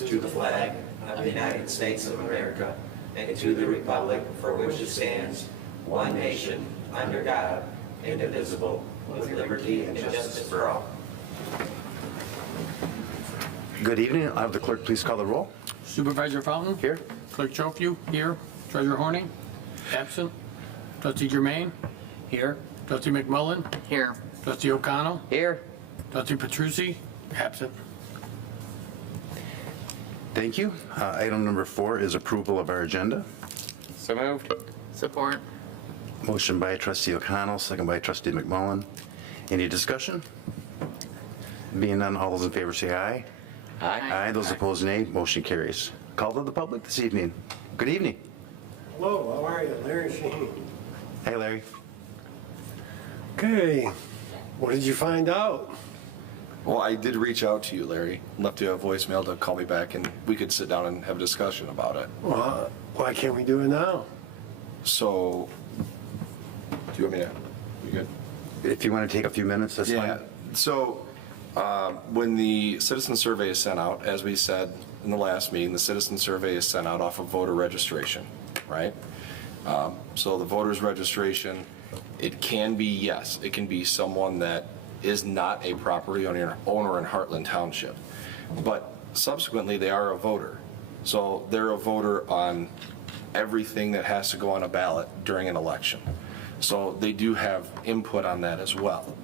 allegiance to the flag of the United States of America and to the republic for which it stands, one nation, under God, indivisible, with liberty and justice for all. Good evening. I'll have the clerk please call the roll. Supervisor Fountain? Here. Clerk Chofew? Here. Treasurer Horning? Absent. Trustee Germain? Here. Trustee McMullen? Here. Trustee O'Connell? Here. Trustee Petrucci? Absent. Thank you. Item number 4 is approval of our agenda. So moved. Support. Motion by trustee O'Connell, second by trustee McMullen. Any discussion? Being none, all those in favor say aye. Aye. Those opposed, nay. Motion carries. Call to the public this evening. Good evening. Hello, how are you? Larry Shaheen. Hey, Larry. Okay, what did you find out? Well, I did reach out to you, Larry. Left you a voicemail to call me back, and we could sit down and have a discussion about it. Well, why can't we do it now? So, do you want me to? You good? If you want to take a few minutes, that's Yeah. fine. So, when the citizen survey is sent out, as we said in the last meeting, the citizen survey is sent out off of voter registration, right? So the voter's registration, it can be, yes, it can be someone that is not a property owner in Heartland Township, but subsequently they are a voter. So they're a voter on everything that has to go on a ballot during an election. So they do have input on that as well.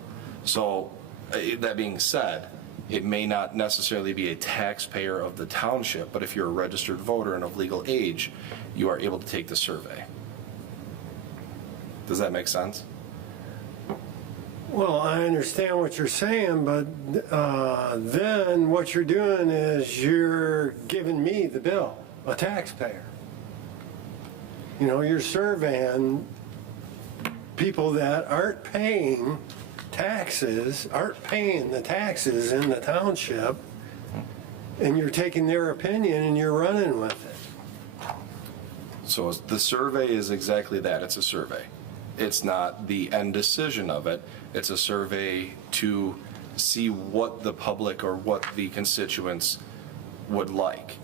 So that being said, it may not necessarily be a taxpayer of the township, but if you're a registered voter and of legal age, you are able to take the survey. Does that make sense? Well, I understand what you're saying, but then what you're doing is you're giving me the bill, a taxpayer. You know, you're surveying people that aren't paying taxes, aren't paying the taxes in the township, and you're taking their opinion and you're running with it. So the survey is exactly that. It's a survey. It's not the end decision of it. It's a survey to see what the public or what the constituents would like.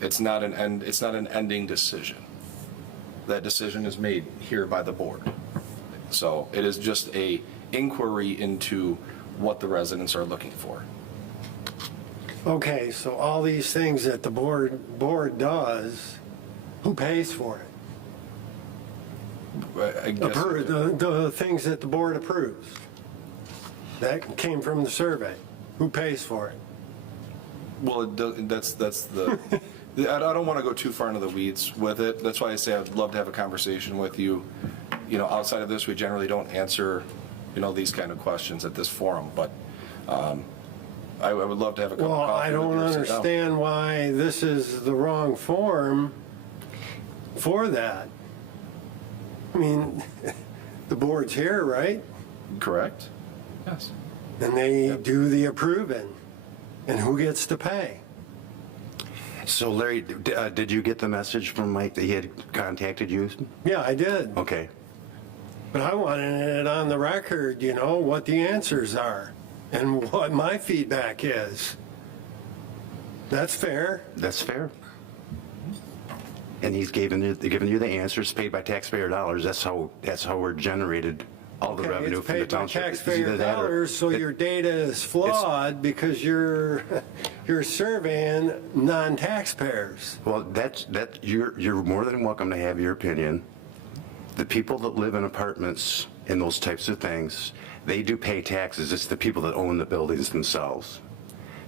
It's not an ending decision. That decision is made here by the board. So it is just a inquiry into what the residents are looking for. Okay, so all these things that the board does, who pays for it? I guess The things that the board approves. That came from the survey. Who pays for it? well, that's the. I don't want to go too far into the weeds with it. That's why I say I'd love to have a conversation with you. You know, outside of this, we generally don't answer, these kind of questions at this forum. But I would love to have a cup of Well, coffee I don't with you or sit down. understand why this is the wrong forum for that. I mean, the board's here, right? Correct? Yes. And they do the approving. And who gets to pay? So Larry, did you get the message from Mike that he had contacted you? Yeah, I did. Okay. But I wanted it on the record, what the answers are and what my feedback is. That's fair. That's fair. And he's giving you the answers paid by taxpayer dollars. That's how we're generated all the revenue It's from the paid by township. It's taxpayer either that or- dollars, so your data is flawed because you're surveying non-taxpayers. Well, you're more than welcome to have your opinion. The people that live in apartments and those types of things, they do pay taxes. It's the people that own the buildings themselves.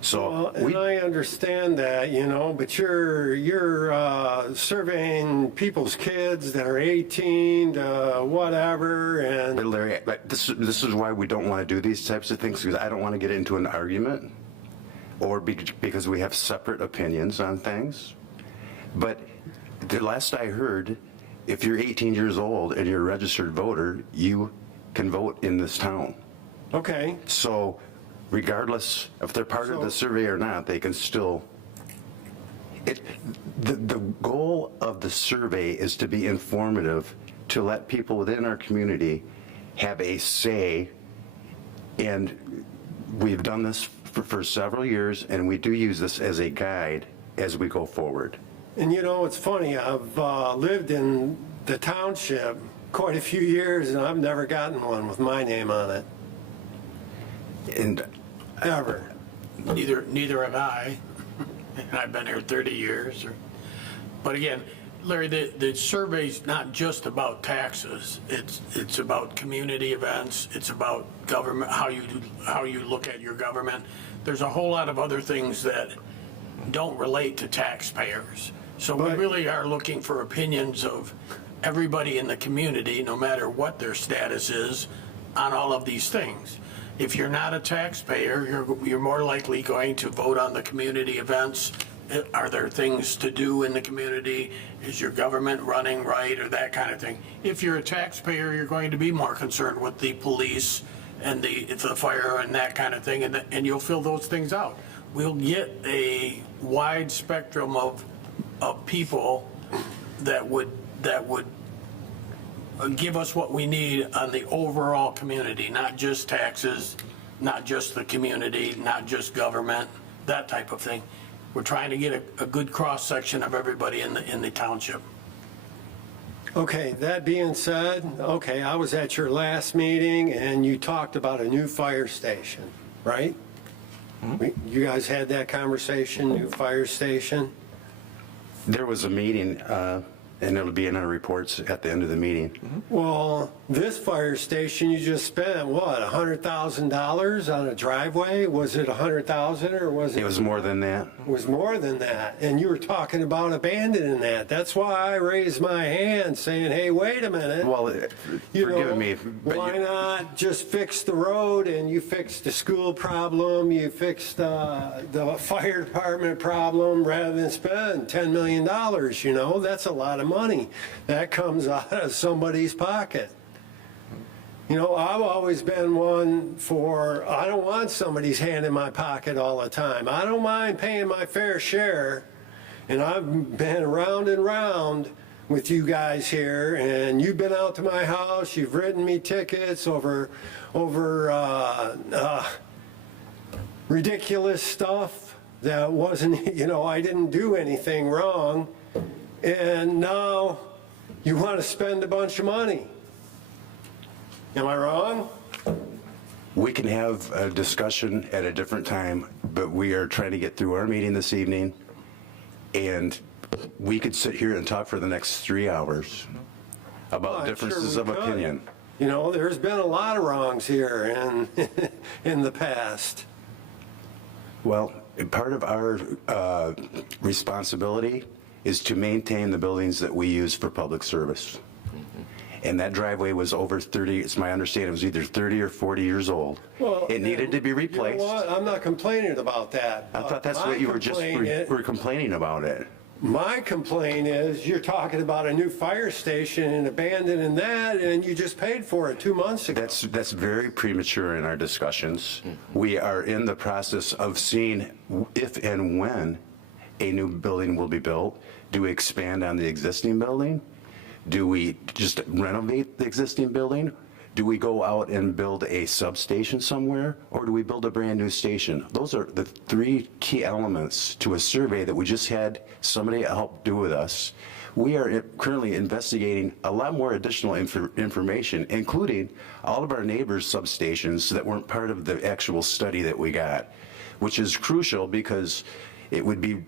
So Well, and I understand that, but you're surveying people's kids that are 18 to whatever, But and Larry, this is why we don't want to do these types of things, because I don't want to get into an argument, or because we have separate opinions on things. But the last I heard, if you're 18 years old and you're a registered voter, you can vote in this town. okay. So regardless if they're part of the survey or not, they can still. The goal of the survey is to be informative, to let people within our community have a say, and we've done this for several years, and we do use this as a guide as we go forward. And you know, it's funny, I've lived in the township quite a few years, and I've never gotten one with my name on it, And ever. Neither have I. And I've been here 30 years. But again, Larry, the survey's not just about taxes. It's about community events. It's about government, how you look at your government. There's a whole lot of other things that don't relate to taxpayers. So we really are looking for opinions of everybody in the community, no matter what their status is, on all of these things. If you're not a taxpayer, you're more likely going to vote on the community events. Are there things to do in the community? Is your government running right, or that kind of thing? If you're a taxpayer, you're going to be more concerned with the police and the fire and that kind of thing, and you'll fill those things out. We'll get a wide spectrum of people that would give us what we need on the overall community, not just taxes, not just the community, not just government, that type of thing. We're trying to get a good cross-section of everybody in the township. Okay, that being said, okay, I was at your last meeting and you talked about a new fire station, right? You guys had that conversation, new fire station? there was a meeting, and it'll be in our reports at the end of the meeting. Well, this fire station, you just spent, what, $100,000 on a driveway? Was it 100,000 or was it? It was more than that. It was more than that, and you were talking about abandoning that. That's why I raised my hand saying, hey, wait a minute. Well, You know, forgive me, but why not just fix the road and you fixed the school problem, you fixed the fire department problem rather than spend $10 million, you know? That's a lot of money. That comes out of somebody's pocket. You know, I've always been one for, I don't want somebody's hand in my pocket all the time. I don't mind paying my fair share. And I've been round and round with you guys here, and you've been out to my house, you've written me tickets over ridiculous stuff that wasn't, you know, I didn't do anything wrong. And now you want to spend a bunch of money. Am I wrong? we can have a discussion at a different time, but we are trying to get through our meeting this evening, and we could sit here and talk for the next 3 hours about I'm differences sure of we could. opinion. You know, there's been a lot of wrongs here in the past. Well, part of our responsibility is to maintain the buildings that we use for public service. And that driveway was over 30, it's my understanding, it was either 30 or 40 years old. Well, It needed to be replaced. You know what? I'm not complaining about that. I thought that's My what you were just, complaint were complaining about it. My complaint is you're talking about a new fire station and abandoning that, and you just paid for it 2 months ago. That's very premature in our discussions. We are in the process of seeing if and when a new building will be built. Do we expand on the existing building? Do we just renovate the existing building? Do we go out and build a substation somewhere, or do we build a brand-new station? Those are the three key elements to a survey that we just had somebody help do with us. We are currently investigating a lot more additional information, including all of our neighbors' substations that weren't part of the actual study that we got, which is crucial because it would be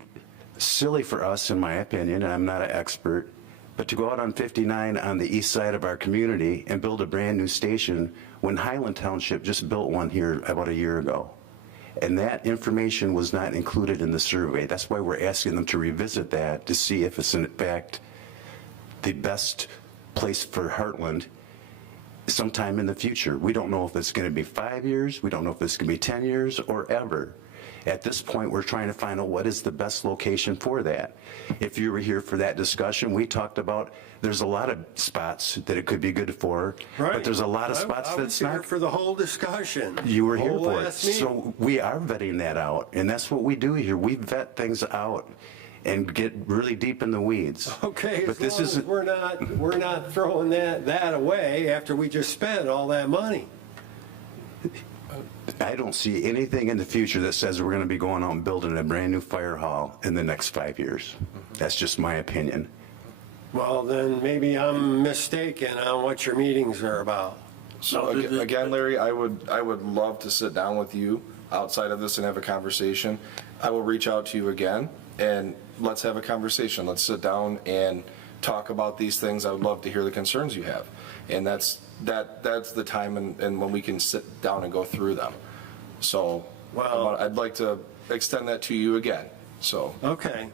silly for us, in my opinion, and I'm not an expert, but to go out on 59 on the east side of our community and build a brand new station when Highland Township just built one here about a year ago. And that information was not included in the survey. That's why we're asking them to revisit that to see if it's in fact the best place for Heartland sometime in the future. We don't know if it's going to be 5 years, we don't know if it's going to be 10 years or ever. At this point, we're trying to find out what is the best location for that. If you were here for that discussion, we talked about there's a lot of spots that it could be good for, but there's a lot of spots that's I was here not. for the whole discussion. You were here Whole for it. last meeting. So we are vetting that out, and that's what we do here. We vet things out and get really deep in the weeds. Okay, But as this long as isn't, we're not throwing that away after we just spent all that money. I don't see anything in the future that says we're going to be going out and building a brand-new fire hall in the next 5 years. That's just my opinion. Well, then maybe I'm mistaken on what your meetings are about. So No, again, Larry, I would love to sit down with you outside of this and have a conversation. I will reach out to you again and let's have a conversation. Let's sit down and talk about these things. I would love to hear the concerns you have. And that's the time and when we can sit down and go through them. So Well- I'd like to extend that to you again, so. Okay.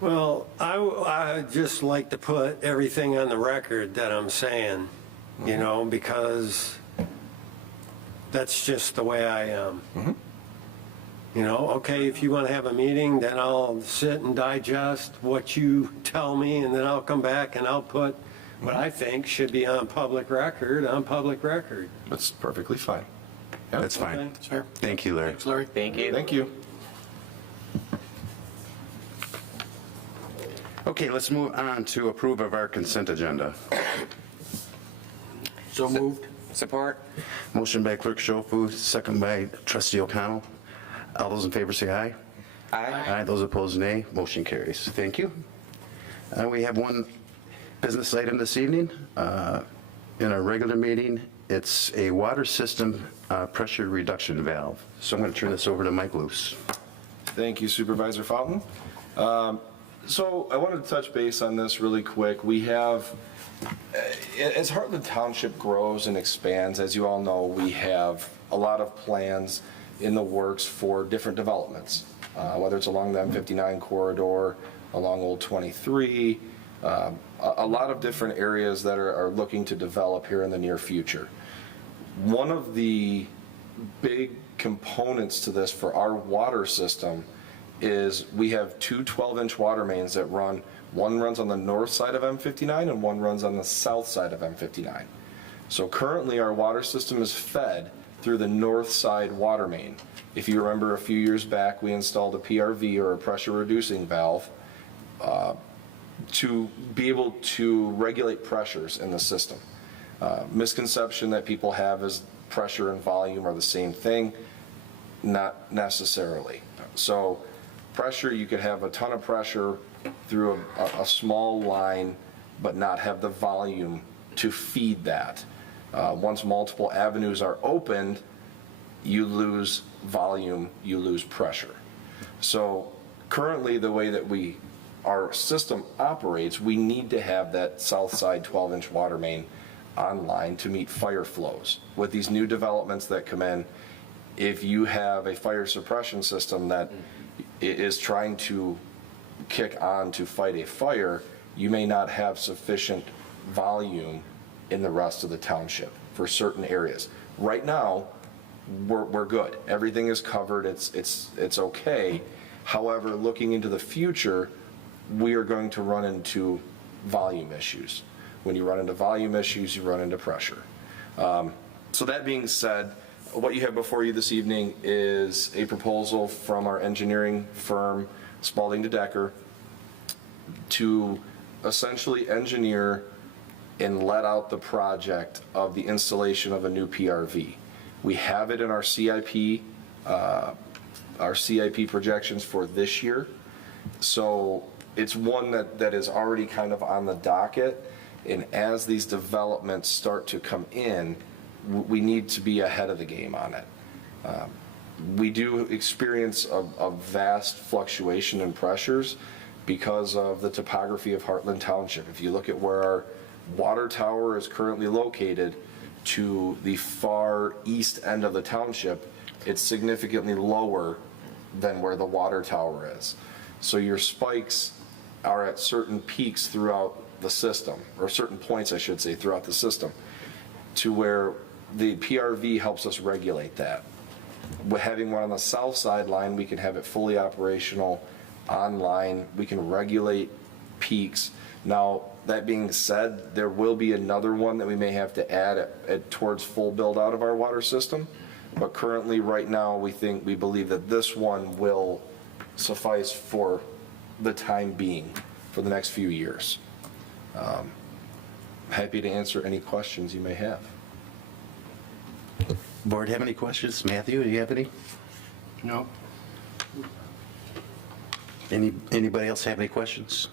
Well, I'd just like to put everything on the record that I'm saying, because that's just the way I am. Okay, if you want to have a meeting, then I'll sit and digest what you tell me, and then I'll come back and I'll put what I think should be on public record. That's perfectly fine. Yeah. That's fine. Okay. Sure. Thank you, Larry. Thanks, Larry. Thank you. Thank you. Okay, let's move on to approve of our consent agenda. So moved. Support. Motion by Clerk Schofield, second by Trustee O'Connell. All those in favor say aye. Aye. Aye, those opposed nay. Motion carries. Thank you. We have one business item this evening. In our regular meeting, it's a water system pressure reduction valve. So I'm going to turn this over to Mike Luce. Thank you, Supervisor Fountain. So I wanted to touch base on this really quick. We have, as Heartland Township grows and expands, as you all know, we have a lot of plans in the works for different developments, whether it's along the M59 corridor, along Old 23, a lot of different areas that are looking to develop here in the near future. One of the big components to this for our water system is we have two 12-inch water mains that run. One runs on the north side of M59 and one runs on the south side of M59. So currently our water system is fed through the north side water main. If you remember a few years back, we installed a PRV, or a pressure reducing valve, to be able to regulate pressures in the system. Misconception that people have is pressure and volume are the same thing. Not necessarily. So pressure, you could have a ton of pressure through a small line, but not have the volume to feed that. Once multiple avenues are opened, you lose volume, you lose pressure. So currently, the way that our system operates, we need to have that south side 12-inch water main online to meet fire flows. With these new developments that come in, if you have a fire suppression system that is trying to kick on to fight a fire, you may not have sufficient volume in the rest of the township for certain areas. Right now, we're good. Everything is covered. It's okay. However, looking into the future, we are going to run into volume issues. When you run into volume issues, you run into pressure. So that being said, what you have before you this evening is a proposal from our engineering firm, Spalding to Decker, to essentially engineer and let out the project of the installation of a new PRV. We have it in our CIP projections for this year. So it's one that is already kind of on the docket. And as these developments start to come in, we need to be ahead of the game on it. We do experience a vast fluctuation in pressures because of the topography of Heartland Township. If you look at where our water tower is currently located to the far east end of the township, it's significantly lower than where the water tower is. So your spikes are at certain peaks throughout the system, or certain points, I should say, throughout the system, to where the PRV helps us regulate that. With having one on the south side line, we can have it fully operational online. We can regulate peaks. Now, that being said, there will be another one that we may have to add towards full build out of our water system. But currently, right now, we believe that this one will suffice for the time being, for the next few years. Happy to answer any questions you may have. Board have any questions? Matthew, do you have any? No. Anybody else have any questions?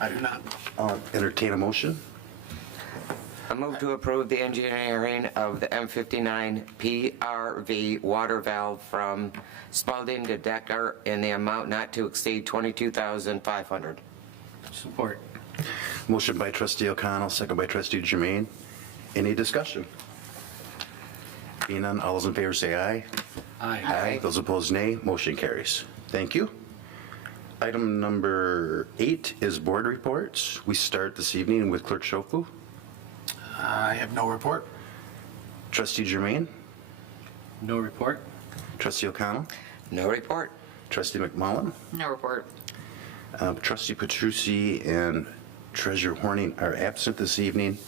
I do not. I'll entertain a motion. I move to approve the engineering of the M59 PRV water valve from Spalding to Decker in the amount not to exceed $22,500. Support. Motion by trustee O'Connell, second by trustee Jermaine. Any discussion? Being none, all those in favor say aye. Aye. Those opposed, nay. Motion carries. Thank you. Item number 8 is board reports. We start this evening with Clerk Shofu. I have no report. Trustee Jermaine. No report? Trustee O'Connell. No report. Trustee McMullen. No report. Trustee Petrucci and Treasurer Horning are absent this evening.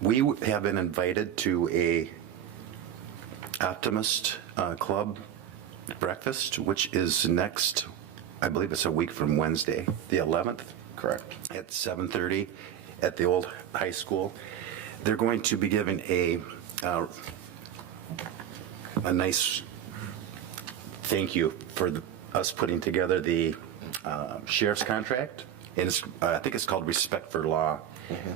We have been invited to a Optimist Club breakfast, which is next, I believe it's a week from Wednesday, the 11th. Correct. At 7:30 at the old high school. They're going to be giving a nice thank you for us putting together the sheriff's contract. And I think it's called Respect for Law.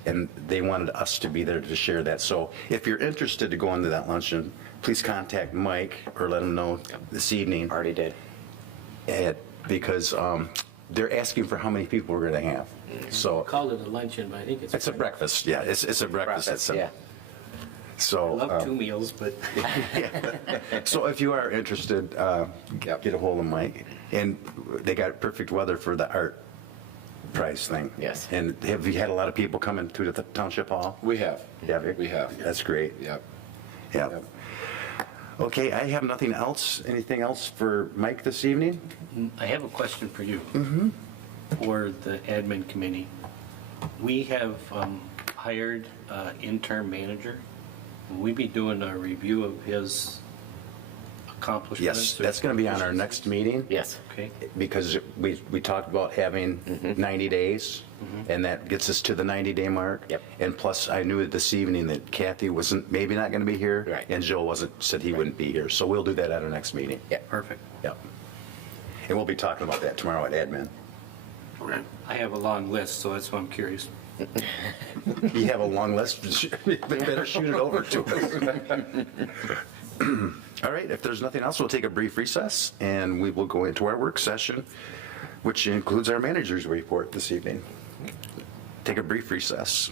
And they wanted us to be there to share that. So if you're interested to go into that luncheon, please contact Mike or let him know this evening. Already did. Because they're asking for how many people we're going to have. So Called it a luncheon, but I think it's a breakfast. Yeah, it's a breakfast. It's a- Yeah. So. Love 2 meals, but So if you are interested, get a hold of Mike. And they got perfect weather for the art prize thing. Yes. And have you had a lot of people coming to the Township Hall? We have. Have you? We have. That's great. Yep. Yeah. Yep. Okay, I have nothing else. Anything else for Mike this evening? I have a question for you. For the admin committee. We have hired an intern manager. Will we be doing a review of his accomplishments? Yes, that's going to be on our next meeting. Yes. Okay. Because we talked about having 90 days, and that gets us to the 90-day mark. Yep. And plus, I knew this evening that Kathy wasn't, maybe not going to be here. Right. And Joe said he wouldn't be here. So we'll do that at our next meeting. Yeah. Perfect. Yep. And we'll be talking about that tomorrow at admin. Okay. I have a long list, so that's why I'm curious. You have a long list, better shoot it over to us. All right, if there's nothing else, we'll take a brief recess, and we will go into our work session, which includes our manager's report this evening. Take a brief recess.